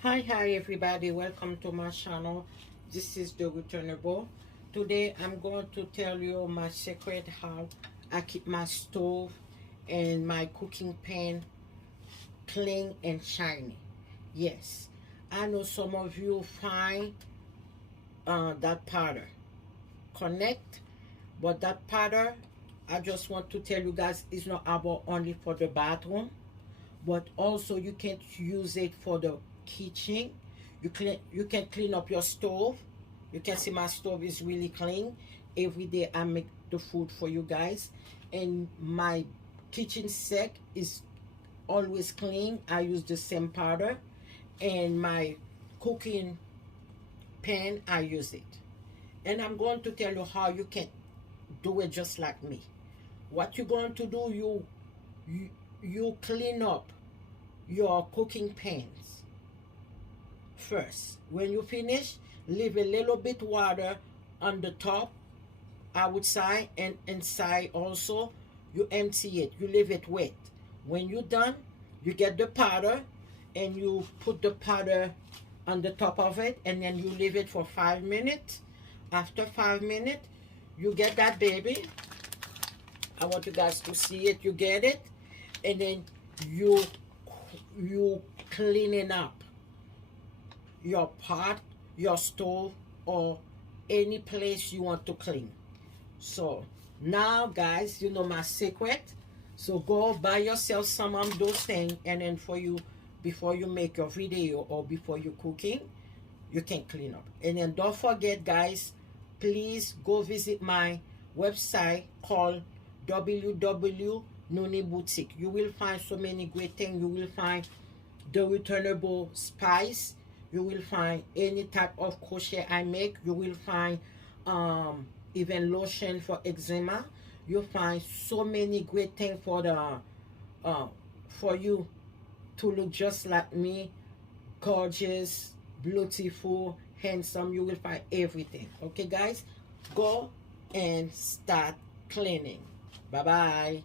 Hi everybody, welcome to my channel. This is Thereturnable. Today I'm going to tell you my secret how I keep my stove and my cooking pan clean and shiny. Yes, I know some of you find that powder connect, but that powder, I just want to tell you guys, is not about only for the bathroom, but also you can use it for the kitchen. You can clean up your stove. You can see my stove is really clean. Every day I make the food for you guys, and my kitchen set is always clean. I use the same powder, and my cooking pan, I use it. And I'm going to tell you how you can do it just like me. What you're going to do, you, you clean up your cooking pans first. When you finish, leave a little bit water on the top, outside, and inside also. You empty it, you leave it wet. When you're done, you get the powder and you put the powder on the top of it, and then you leave it for 5 minutes. After 5 minutes, you get that baby. I want you guys to see it. You get it, and then you cleaning up your pot, your stove, or any place you want to clean. So now guys, you know my secret. So go buy yourself some of those things, and then for you, before you make your video or before you cooking, you can clean up. And then don't forget guys, please go visit my website called www.Nuni Boutique. You will find so many great things. You will find the returnable spice. You will find any type of crochet I make. You will find even lotion for eczema. You'll find so many great things for the for you to look just like me, gorgeous, beautiful, handsome. You will find everything. Okay guys, go and start cleaning. Bye bye.